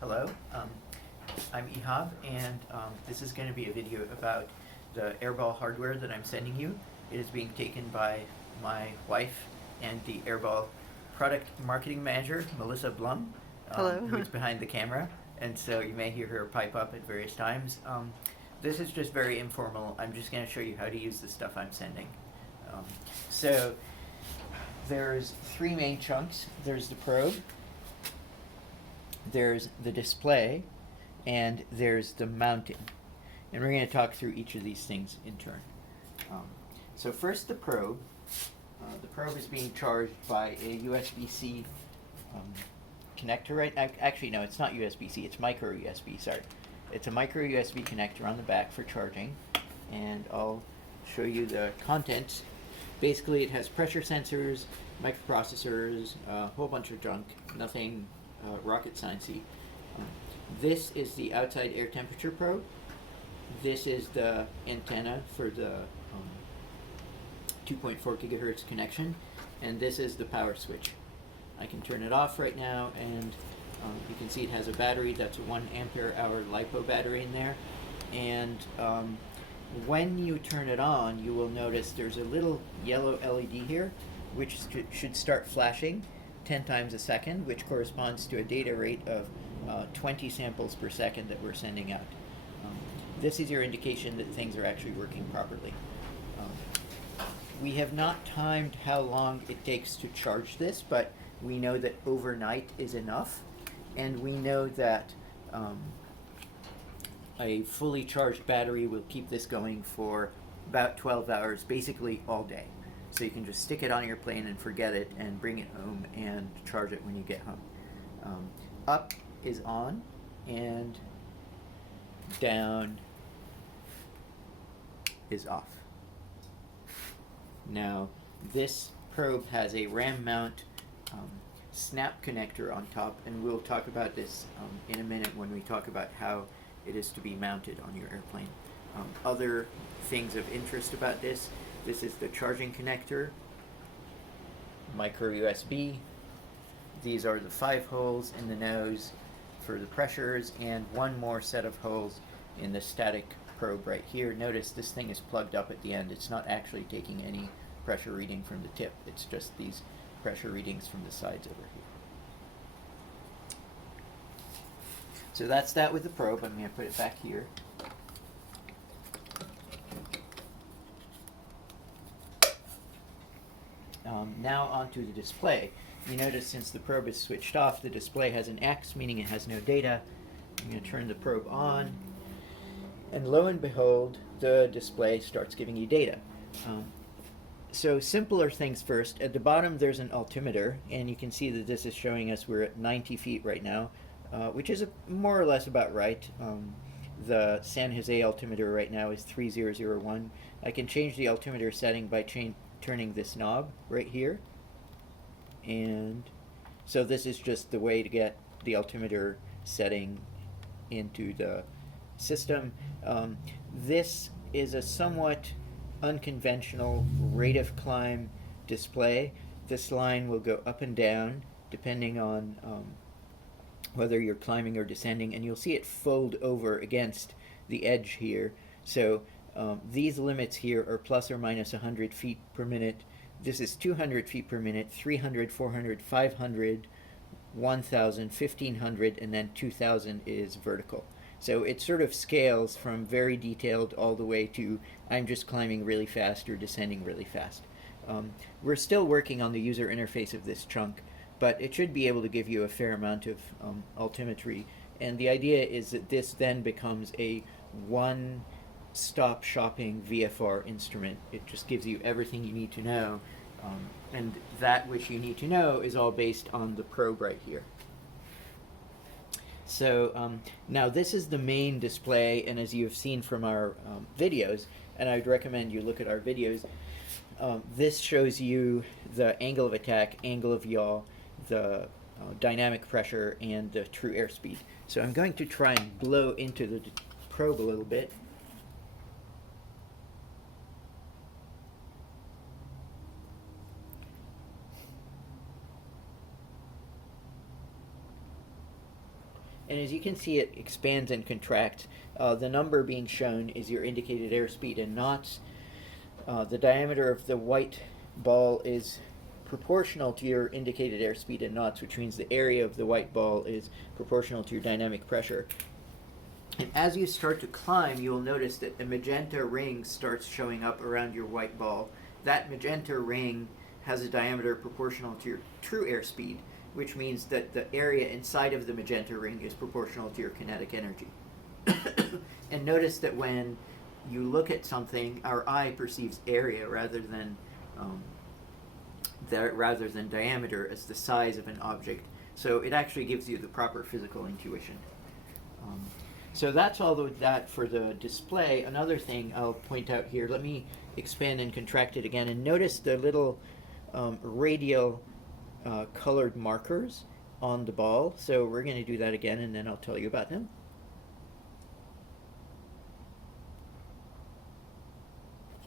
Hello, I'm Ihab, and this is going to be a video about the Airball hardware that I'm sending you. It is being taken by my wife and the Airball product marketing manager, Melissa Blum, Hello. who's behind the camera, and so you may hear her pipe up at various times. This is just very informal. I'm just going to show you how to use the stuff I'm sending. So there's three main chunks. There's the probe, there's the display, and there's the mounting. And we're going to talk through each of these things in turn. So first the probe. The probe is being charged by a USB-C connector, right? Actually, no, it's not USB-C, it's micro USB, sorry. It's a micro USB connector on the back for charging, and I'll show you the contents. Basically, it has pressure sensors, microprocessors, a whole bunch of junk, nothing rocket sciencey. This is the outside air temperature probe. This is the antenna for the 2.4 gigahertz connection, and this is the power switch. I can turn it off right now, and you can see it has a battery. That's a 1 ampere hour LiPo battery in there, and when you turn it on, you will notice there's a little yellow LED here, which should start flashing 10 times a second, which corresponds to a data rate of 20 samples per second that we're sending out. This is your indication that things are actually working properly. We have not timed how long it takes to charge this, but we know that overnight is enough, and we know that a fully charged battery will keep this going for about 12 hours, basically all day. So you can just stick it on your plane and forget it and bring it home and charge it when you get home. Up is on, and down is off. Now, this probe has a RAM mount snap connector on top, and we'll talk about this in a minute when we talk about how it is to be mounted on your airplane. Other things of interest about this is the charging connector, micro USB. These are the 5 holes in the nose for the pressures, and one more set of holes in the static probe right here. Notice this thing is plugged up at the end. It's not actually taking any pressure reading from the tip. It's just these pressure readings from the sides over here. So that's that with the probe. I'm going to put it back here. Now onto the display. You notice since the probe is switched off, the display has an X, meaning it has no data. I'm going to turn the probe on, and lo and behold, the display starts giving you data. So simpler things first. At the bottom there's an altimeter, and you can see that this is showing us we're at 90 feet right now, which is more or less about right. The San Jose altimeter right now is 3001. I can change the altimeter setting by turning this knob right here, and so this is just the way to get the altimeter setting into the system. This is a somewhat unconventional rate of climb display. This line will go up and down depending on whether you're climbing or descending, and you'll see it fold over against the edge here. So these limits here are plus or minus 100 feet per minute. This is 200 feet per minute, 300, 400, 500, 1,000, 1,500, and then 2,000 is vertical. So it sort of scales from very detailed all the way to I'm just climbing really fast or descending really fast. We're still working on the user interface of this chunk, but it should be able to give you a fair amount of altimetry. And the idea is that this then becomes a one-stop shopping VFR instrument. It just gives you everything you need to know. And that which you need to know is all based on the probe right here. So now this is the main display, and as you've seen from our videos, and I'd recommend you look at our videos, this shows you the angle of attack, angle of yaw, the dynamic pressure, and the true airspeed. So I'm going to try and blow into the probe a little bit. And as you can see, it expands and contracts. The number being shown is your indicated airspeed in knots. The diameter of the white ball is proportional to your indicated airspeed in knots, which means the area of the white ball is proportional to your dynamic pressure. And as you start to climb, you will notice that a magenta ring starts showing up around your white ball. That magenta ring has a diameter proportional to your true airspeed, which means that the area inside of the magenta ring is proportional to your kinetic energy. And notice that when you look at something, our eye perceives area rather than diameter as the size of an object. So it actually gives you the proper physical intuition. So that's all that for the display. Another thing I'll point out here, let me expand and contract it again, and notice the little radial colored markers on the ball. So we're going to do that again, and then I'll tell you about them.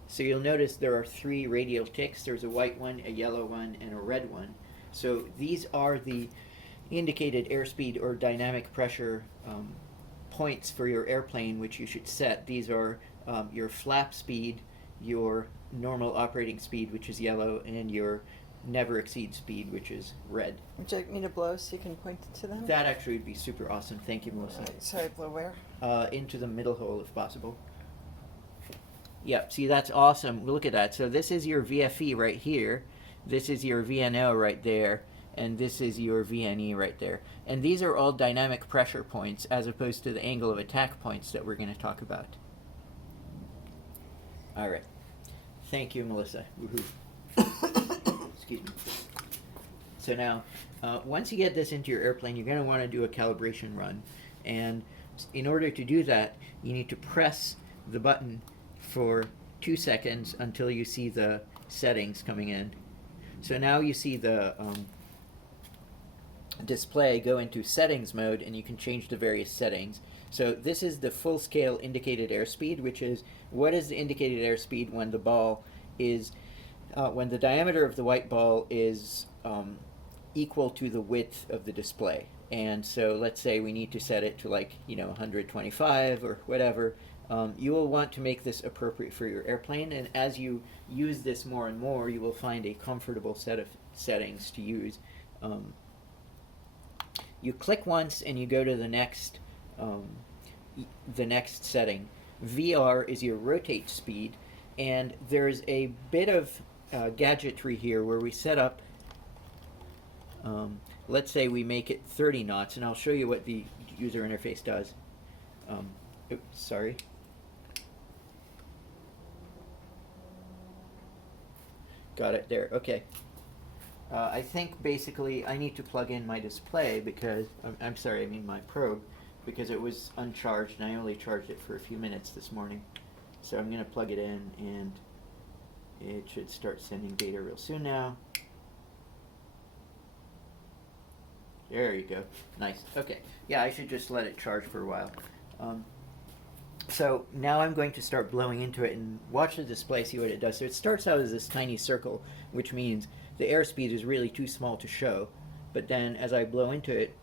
So you'll notice there are 3 radial ticks. There's a white one, a yellow one, and a red one. So these are the indicated airspeed or dynamic pressure points for your airplane, which you should set. These are your flap speed, your normal operating speed, which is yellow, and your never exceed speed, which is red. Would you like me to blow so you can point to them? That actually would be super awesome. Thank you, Melissa. Sorry, blow where? Into the middle hole if possible. Yep, see, that's awesome. Look at that. So this is your VFE right here. This is your VNO right there. And this is your VNE right there. And these are all dynamic pressure points as opposed to the angle of attack points that we're going to talk about. All right. Thank you, Melissa. Woohoo. Excuse me. So now, once you get this into your airplane, you're going to want to do a calibration run. And in order to do that, you need to press the button for 2 seconds until you see the settings coming in. So now you see the display go into settings mode, and you can change the various settings. So this is the full scale indicated airspeed, which is what is the indicated airspeed when the ball is when the diameter of the white ball is equal to the width of the display. And so let's say we need to set it to 125 or whatever. You will want to make this appropriate for your airplane, and as you use this more and more, you will find a comfortable set of settings to use. You click once and you go to the next setting. VR is your rotate speed, and there's a bit of gadgetry here where we set up, let's say we make it 30 knots, and I'll show you what the user interface does. Oops, sorry. Got it there. Okay. I think basically I need to plug in my display because, I'm sorry, I mean my probe, because it was uncharged and I only charged it for a few minutes this morning. So I'm going to plug it in and it should start sending data real soon now. There you go. Nice. Okay. Yeah, I should just let it charge for a while. So now I'm going to start blowing into it and watch the display, see what it does. So it starts out as this tiny circle, which means the airspeed is really too small to show. But then as I blow into it,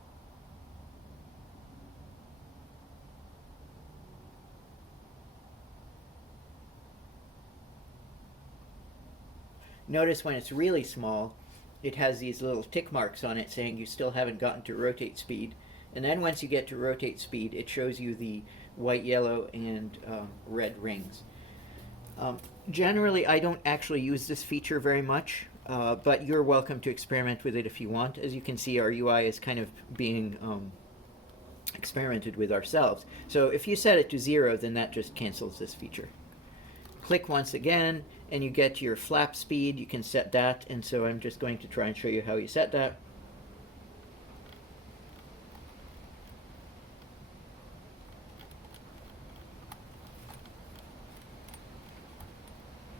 notice when it's really small, it has these little tick marks on it saying you still haven't gotten to rotate speed. And then once you get to rotate speed, it shows you the white, yellow, and red rings. Generally, I don't actually use this feature very much, but you're welcome to experiment with it if you want. As you can see, our UI is kind of being experimented with ourselves. So if you set it to 0, then that just cancels this feature. Click once again, and you get your flap speed. You can set that, and so I'm just going to try and show you how you set that.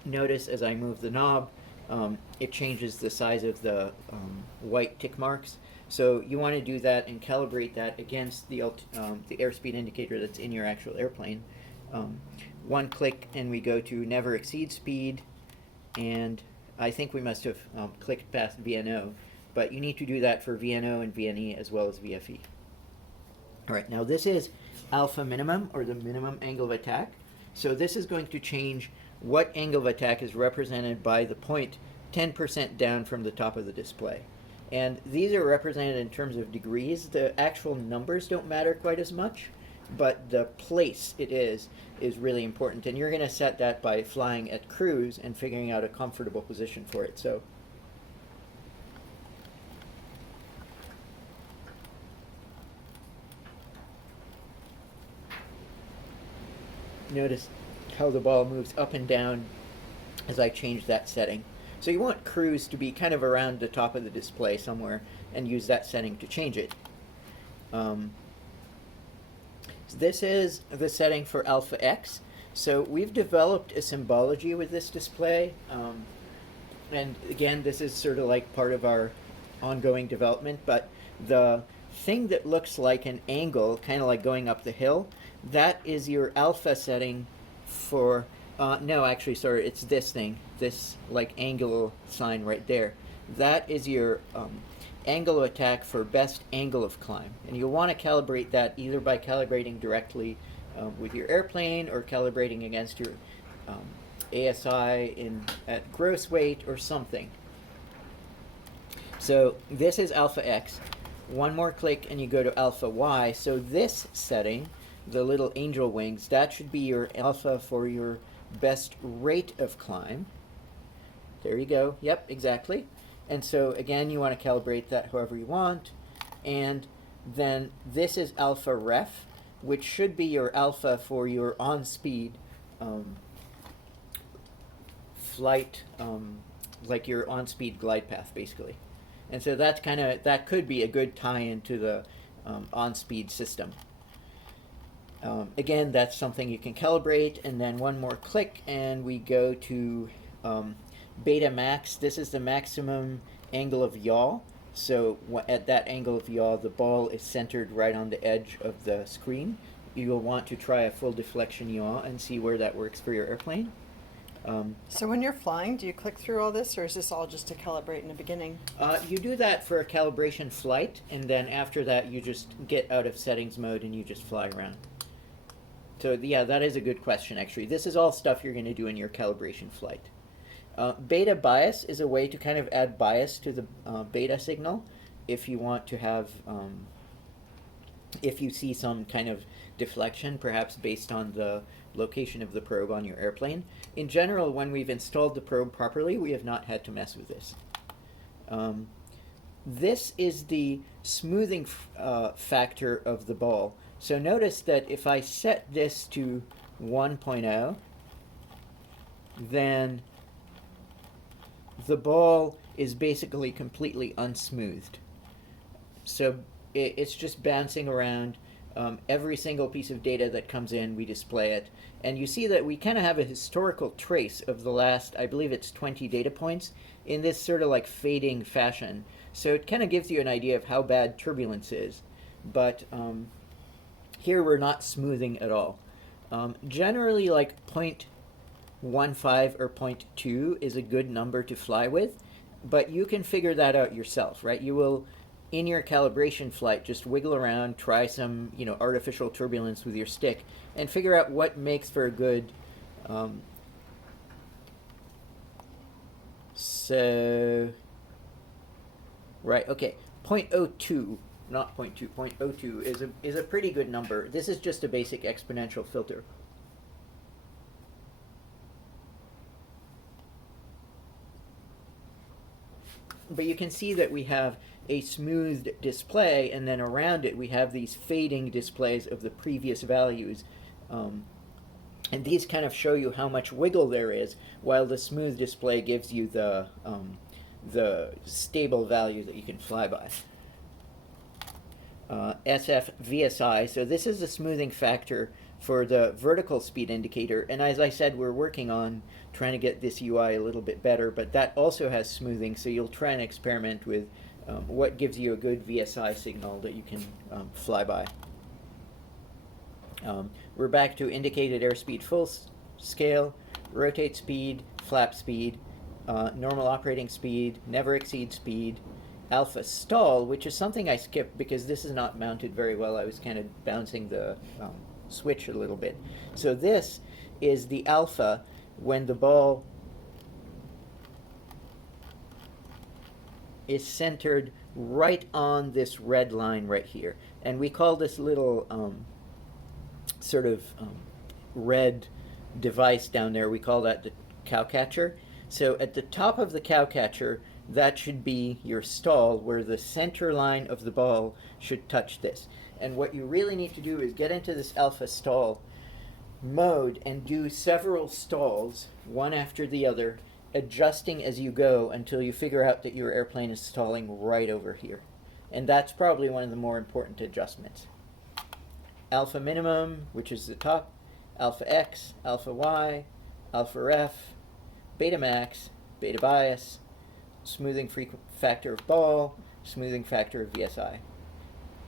Notice as I move the knob, it changes the size of the white tick marks. So you want to do that and calibrate that against the airspeed indicator that's in your actual airplane. One click and we go to never exceed speed, and I think we must have clicked past VNO, but you need to do that for VNO and VNE as well as VFE. All right, now this is alpha minimum, or the minimum angle of attack. So this is going to change what angle of attack is represented by the point 10% down from the top of the display. And these are represented in terms of degrees. The actual numbers don't matter quite as much, but the place it is really important. And you're going to set that by flying at cruise and figuring out a comfortable position for it. So notice how the ball moves up and down as I change that setting. So you want cruise to be kind of around the top of the display somewhere, and use that setting to change it. This is the setting for alpha X. So we've developed a symbology with this display. And again, this is sort of like part of our ongoing development, but the thing that looks like an angle, kind of like going up the hill, that is your alpha setting for, no, actually, sorry, it's this thing, this like angle sign right there. That is your angle of attack for best angle of climb. And you'll want to calibrate that either by calibrating directly with your airplane, or calibrating against your ASI at gross weight or something. So this is alpha X. One more click and you go to alpha Y. So this setting, the little angel wings, that should be your alpha for your best rate of climb. There you go. Yep, exactly. And so again, you want to calibrate that however you want. And then this is alpha ref, which should be your alpha for your on-speed flight, like your on-speed glide path, basically. And so that's that could be a good tie-in to the on-speed system. Again, that's something you can calibrate, and then one more click and we go to beta max. This is the maximum angle of yaw. So at that angle of yaw, the ball is centered right on the edge of the screen. You'll want to try a full deflection yaw and see where that works for your airplane. So when you're flying, do you click through all this, or is this all just to calibrate in the beginning? You do that for a calibration flight, and then after that you just get out of settings mode and you just fly around. So yeah, that is a good question, actually. This is all stuff you're going to do in your calibration flight. Beta bias is a way to kind of add bias to the beta signal if you want to have, if you see some kind of deflection, perhaps based on the location of the probe on your airplane. In general, when we've installed the probe properly, we have not had to mess with this. This is the smoothing factor of the ball. So notice that if I set this to 1.0, then the ball is basically completely unsmoothed. So it's just bouncing around. Every single piece of data that comes in, we display it. And you see that we kind of have a historical trace of the last, I believe it's 20 data points, in this sort of like fading fashion. So it kind of gives you an idea of how bad turbulence is. But here we're not smoothing at all. Generally, like 0.15 or 0.2 is a good number to fly with, but you can figure that out yourself, right? You will, in your calibration flight, just wiggle around, try some, artificial turbulence with your stick, and figure out what makes for a good. Right, okay, 0.02. Not 0.2. 0.02 is a pretty good number. This is just a basic exponential filter. But you can see that we have a smoothed display, and then around it we have these fading displays of the previous values. And these kind of show you how much wiggle there is, while the smooth display gives you the stable value that you can fly by. SF VSI, so this is the smoothing factor for the vertical speed indicator, and as I said, we're working on trying to get this UI a little bit better, but that also has smoothing, so you'll try and experiment with what gives you a good VSI signal that you can fly by. We're back to indicated airspeed full scale, rotate speed, flap speed, normal operating speed, never exceed speed, alpha stall, which is something I skipped because this is not mounted very well. I was kind of bouncing the switch a little bit. So this is the alpha when the ball is centered right on this red line right here. And we call this little sort of red device down there, we call that the cow catcher. So at the top of the cow catcher, that should be your stall, where the center line of the ball should touch this. And what you really need to do is get into this alpha stall mode and do several stalls, one after the other, adjusting as you go until you figure out that your airplane is stalling right over here. And that's probably one of the more important adjustments. Alpha minimum, which is the top, alpha X, alpha Y, alpha F, beta max, beta bias, smoothing factor of ball, smoothing factor of VSI.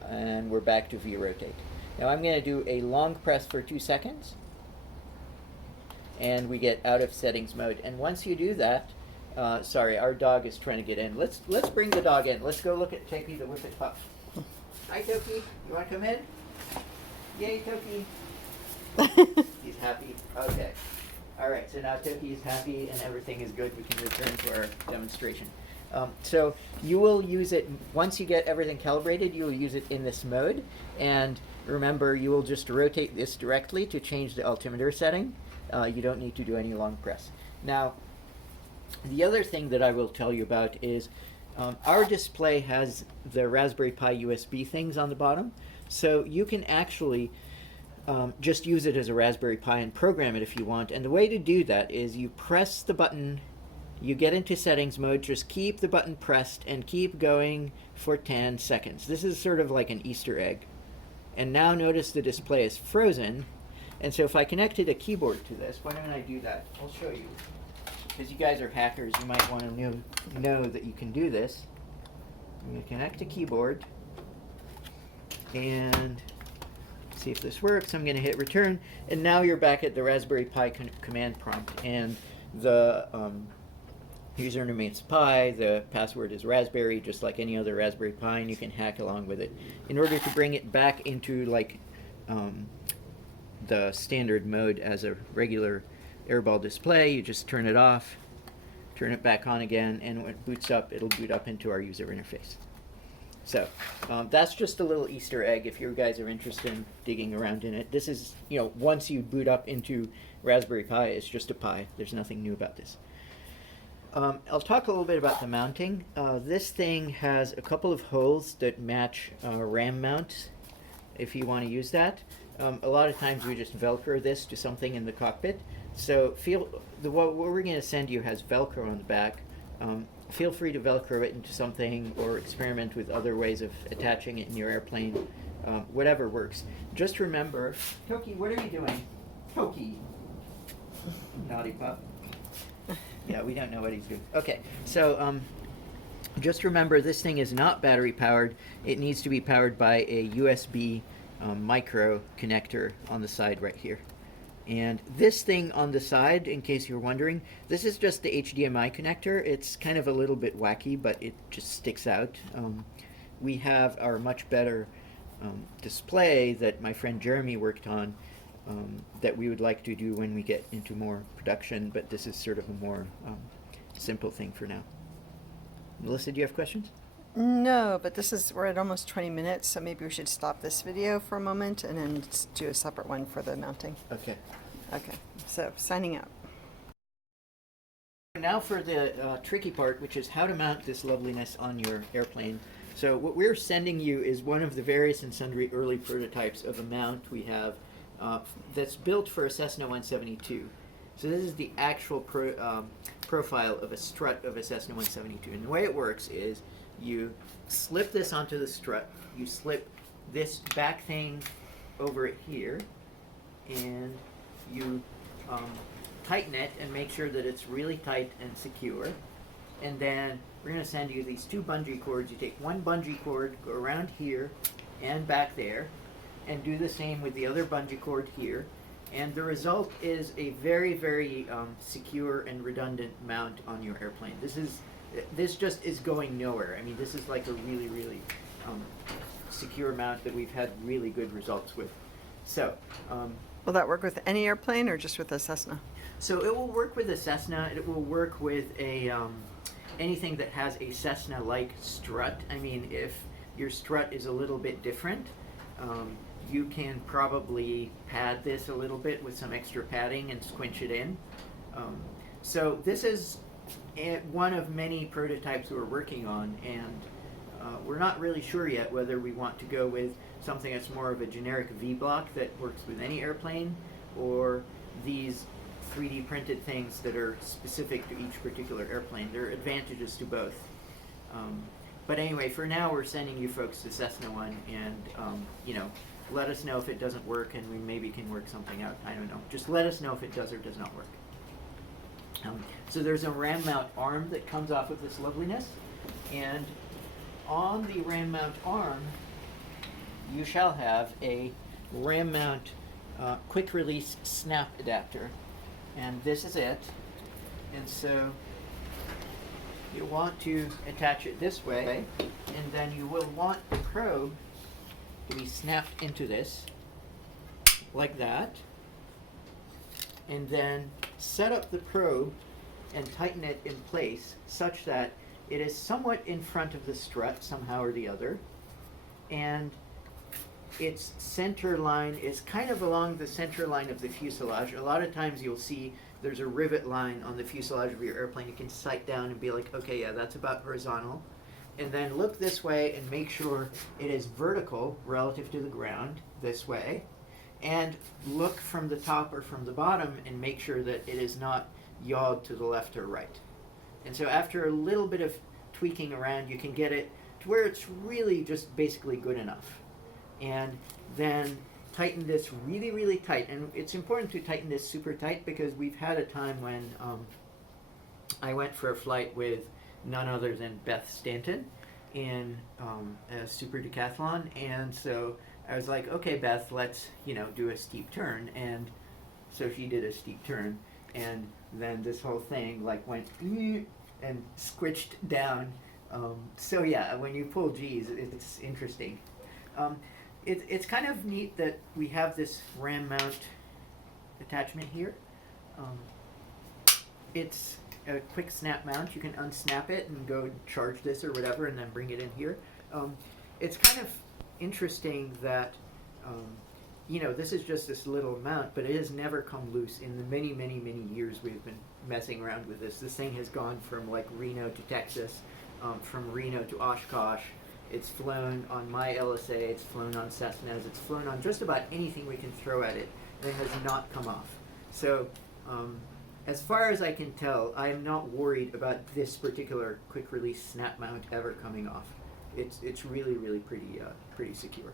And we're back to V rotate. Now I'm going to do a long press for 2 seconds, and we get out of settings mode. And once you do that, sorry, our dog is trying to get in. Let's bring the dog in. Let's go look at Toki the Whippet pup. Hi Toki, you want to come in? Yay Toki. He's happy. Okay. All right, so now Toki is happy and everything is good. We can return to our demonstration. So you will use it, once you get everything calibrated, you will use it in this mode. And remember, you will just rotate this directly to change the altimeter setting. You don't need to do any long press. Now, the other thing that I will tell you about is our display has the Raspberry Pi USB things on the bottom. So you can actually just use it as a Raspberry Pi and program it if you want. And the way to do that is you press the button, you get into settings mode, just keep the button pressed and keep going for 10 seconds. This is sort of like an Easter egg. And now notice the display is frozen. And so if I connected a keyboard to this, why don't I do that? I'll show you. Because you guys are hackers, you might want to know that you can do this. I'm going to connect a keyboard and see if this works. I'm going to hit return, and now you're back at the Raspberry Pi command prompt, and the username is Pi, the password is Raspberry, just like any other Raspberry Pi, and you can hack along with it. In order to bring it back into like the standard mode as a regular Airball display, you just turn it off, turn it back on again, and when it boots up, it'll boot up into our user interface. So that's just a little Easter egg if you guys are interested in digging around in it. This is, once you boot up into Raspberry Pi, it's just a Pi. There's nothing new about this. I'll talk a little bit about the mounting. This thing has a couple of holes that match RAM mounts if you want to use that. A lot of times we just Velcro this to something in the cockpit. So what we're going to send you has Velcro on the back. Feel free to Velcro it into something or experiment with other ways of attaching it in your airplane. Whatever works. Just remember, Toki, what are you doing? Toki. Naughty pup. Yeah, we don't know what he's doing. Okay, so just remember, this thing is not battery powered. It needs to be powered by a USB micro connector on the side right here. And this thing on the side, in case you're wondering, this is just the HDMI connector. It's kind of a little bit wacky, but it just sticks out. We have our much better display that my friend Jeremy worked on that we would like to do when we get into more production, but this is sort of a more simple thing for now. Melissa, do you have questions? No, but we're at almost 20 minutes, so maybe we should stop this video for a moment and then do a separate one for the mounting. Okay. Okay, so signing out. Now for the tricky part, which is how to mount this loveliness on your airplane. So what we're sending you is one of the various and sundry early prototypes of a mount we have that's built for a Cessna 172. So this is the actual profile of a strut of a Cessna 172. And the way it works is you slip this onto the strut, you slip this back thing over it here, and you tighten it and make sure that it's really tight and secure. And then we're going to send you these 2 bungee cords. You take one bungee cord, go around here and back there, and do the same with the other bungee cord here. And the result is a very, very secure and redundant mount on your airplane. This is this just is going nowhere. I mean, this is like a really, really secure mount that we've had really good results with. So, will that work with any airplane or just with a Cessna? so it will work with a Cessna. It will work with a anything that has a Cessna-like strut. I mean, if your strut is a little bit different, you can probably pad this a little bit with some extra padding and squinch it in. So this is one of many prototypes we're working on, and we're not really sure yet whether we want to go with something that's more of a generic V-block that works with any airplane, or these 3D printed things that are specific to each particular airplane. There are advantages to both. But anyway, for now we're sending you folks the Cessna one, and you know, let us know if it doesn't work, and we maybe can work something out. I don't know. Just let us know if it does or does not work. So there's a ram mount arm that comes off of this loveliness, and on the ram mount arm you shall have a ram mount quick release snap adapter, and this is it. And so you want to attach it this way, and then you will want the probe to be snapped into this like that, and then set up the probe and tighten it in place such that it is somewhat in front of the strut somehow or the other, and its center line is kind of along the center line of the fuselage. A lot of times you'll see there's a rivet line on the fuselage of your airplane. You can sight down and be like, okay, yeah, that's about horizontal. And then look this way and make sure it is vertical relative to the ground this way. And look from the top or from the bottom and make sure that it is not yawed to the left or right. And so after a little bit of tweaking around, you can get it to where it's really just basically good enough. And then tighten this really, really tight. And it's important to tighten this super tight because we've had a time when I went for a flight with none other than Beth Stanton in a super decathlon. And so I was like, okay, Beth, let's, you know, do a steep turn. And so she did a steep turn. And then this whole thing like went and squished down. So yeah, when you pull G's, it's interesting. It's kind of neat that we have this ram mount attachment here. It's a quick snap mount. You can unsnap it and go charge this or whatever and then bring it in here. It's kind of interesting that you know, this is just this little mount, but it has never come loose in the many, many, many years we've been messing around with this. This thing has gone from like Reno to Texas, from Reno to Oshkosh. It's flown on my LSA, it's flown on Cessnas, it's flown on just about anything we can throw at it, and it has not come off. So, as far as I can tell, I am not worried about this particular quick release snap mount ever coming off. It's really, really pretty secure.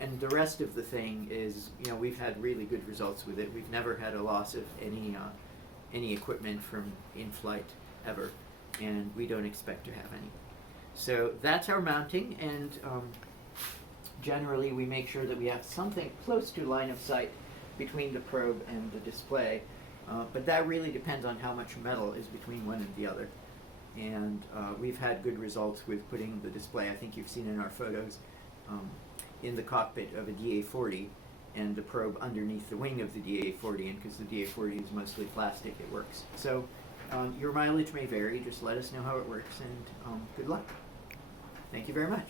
And the rest of the thing is, you know, we've had really good results with it. We've never had a loss of any equipment from in-flight ever, and we don't expect to have any. So that's our mounting, and generally we make sure that we have something close to line of sight between the probe and the display, but that really depends on how much metal is between one and the other. And we've had good results with putting the display, I think you've seen in our photos, in the cockpit of a DA-40 and the probe underneath the wing of the DA-40, and because the DA-40 is mostly plastic, it works. So your mileage may vary, just let us know how it works, and good luck. Thank you very much.